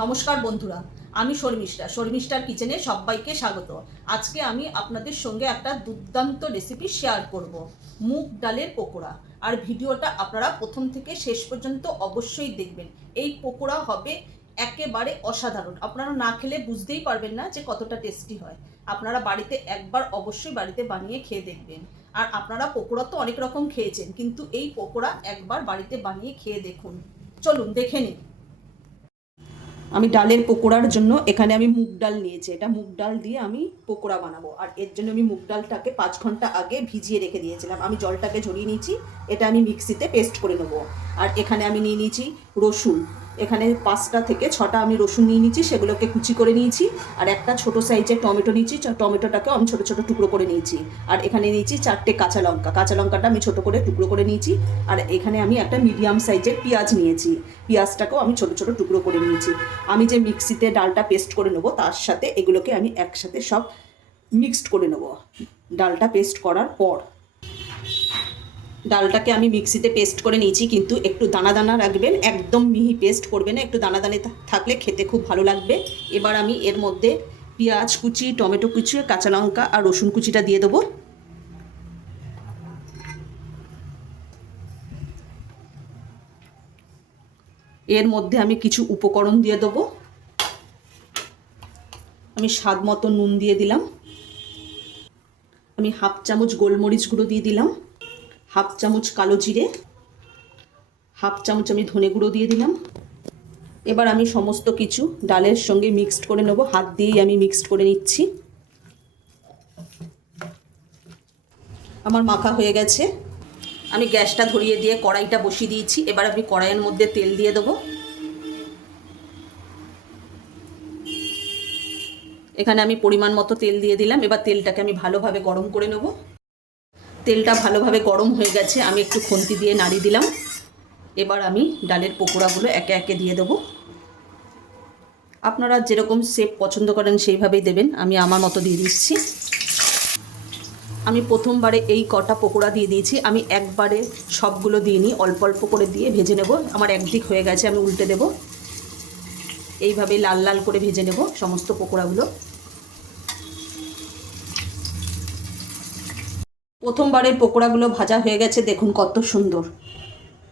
নমস্কার বন্ধুরা, আমি শর্মিষ্ঠার কিচেনে সবাইকে স্বাগত। আজকে আমি আপনাদের সঙ্গে একটা দুর্দান্ত রেসিপি শেয়ার করব, মুগ ডালের পকোড়া। আর ভিডিওটা আপনারা প্রথম থেকে শেষ পর্যন্ত অবশ্যই দেখবেন। এই পকোড়া হবে একেবারে অসাধারণ, আপনারা না খেলে বুঝতেই পারবেন না যে কতটা টেস্টি হয়। আপনারা বাড়িতে একবার অবশ্যই বাড়িতে বানিয়ে খেয়ে দেখবেন। আর আপনারা পকোড়া তো অনেক রকম খেয়েছেন, কিন্তু এই পকোড়া একবার বাড়িতে বানিয়ে খেয়ে দেখুন। চলুন দেখে নিন। আমি ডালের পকোড়ার জন্য এখানে আমি মুগ ডাল নিয়েছি। এটা মুগ ডাল দিয়ে আমি পকোড়া বানাবো। আর এর জন্য আমি মুগ ডালটাকে 5 ঘন্টা আগে ভিজিয়ে রেখে দিয়েছিলাম। আমি জলটাকে ঝরিয়ে নিয়েছি। এটা আমি মিক্সিতে পেস্ট করে নেবো। আর এখানে আমি নিয়ে নিয়েছি রসুন। এখানে 5টা থেকে 6টা আমি রসুন নিয়ে নিয়েছি, সেগুলোকে কুচি করে নিয়েছি। আর একটা ছোট সাইজের টমেটো নিয়েছি, টমেটোটাকেও আমি ছোট ছোট টুকরো করে নিয়েছি। আর এখানে নিয়েছি 4টে কাঁচা লঙ্কা। কাঁচা লঙ্কাটা আমি ছোট করে টুকরো করে নিয়েছি। আর এখানে আমি একটা মিডিয়াম সাইজের পেঁয়াজ নিয়েছি। পেঁয়াজটাকেও আমি ছোট ছোট টুকরো করে নিয়েছি। আমি যে মিক্সিতে ডালটা পেস্ট করে নেবো, তার সাথে এগুলোকে আমি একসাথে সব মিক্সড করে নেবো। ডালটা পেস্ট করার পর ডালটাকে আমি মিক্সিতে পেস্ট করে নিয়েছি, কিন্তু একটু দানা দানা রাখবেন, একদম মিহি পেস্ট করবেন না। একটু দানা দানা থাকলে খেতে খুব ভালো লাগবে। এবার আমি এর মধ্যে পেঁয়াজ কুচি, টমেটো কুচি, কাঁচা লঙ্কা আর রসুন কুচিটা দিয়ে দেবো। এর মধ্যে আমি কিছু উপকরণ দিয়ে দেবো। আমি স্বাদ মতো নুন দিয়ে দিলাম। আমি 1/2 চামচ গোলমরিচ গুঁড়ো দিয়ে দিলাম, 1/2 চামচ কালো জিরে, 1/2 চামচ আমি ধনে গুঁড়ো দিয়ে দিলাম। এবার আমি সমস্ত কিছু ডালের সঙ্গে মিক্সড করে নেব। হাত দিয়েই আমি মিক্সড করে নিচ্ছি। আমার মাখা হয়ে গেছে। আমি গ্যাসটা ধরিয়ে দিয়ে কড়াইটা বসিয়ে দিয়েছি। এবার আমি কড়াইয়ের মধ্যে তেল দিয়ে দেবো। এখানে আমি পরিমাণ মতো তেল দিয়ে দিলাম। এবার তেলটাকে আমি ভালোভাবে গরম করে নেব। তেলটা ভালোভাবে গরম হয়ে গেছে, আমি একটু খুন্তি দিয়ে নাড়িয়ে দিলাম। এবার আমি ডালের পকোড়াগুলো একে একে দিয়ে দেবো। আপনারা যেরকম শেপ পছন্দ করেন সেইভাবেই দেবেন। আমি আমার মতো দিয়ে দিচ্ছি। আমি প্রথমবারে এই কটা পকোড়া দিয়ে দিয়েছি। আমি একবারে সবগুলো দিইনি, অল্প অল্প করে দিয়ে ভেজে নেব। আমার একদিক হয়ে গেছে, আমি উল্টে দেব। এইভাবে লাল লাল করে ভেজে নেব সমস্ত পকোড়াগুলো। প্রথমবারের পকোড়াগুলো ভাজা হয়ে গেছে, দেখুন কত সুন্দর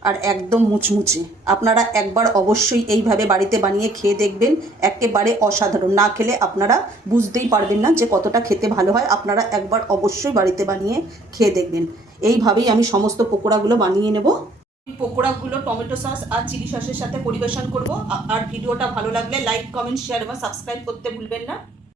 আর একদম মুচমুচে। আপনারা একবার অবশ্যই এইভাবে বাড়িতে বানিয়ে খেয়ে দেখবেন, একেবারে অসাধারণ। না খেলে আপনারা বুঝতেই পারবেন না যে কতটা খেতে ভালো হয়। আপনারা একবার অবশ্যই বাড়িতে বানিয়ে খেয়ে দেখবেন। এইভাবেই আমি সমস্ত পকোড়াগুলো বানিয়ে নেব। এই পকোড়াগুলো টমেটো সস আর চিলি সসের সাথে পরিবেশন করব। আর ভিডিওটা ভালো লাগলে লাইক, কমেন্ট, শেয়ার এবং সাবস্ক্রাইব করতে ভুলবেন না।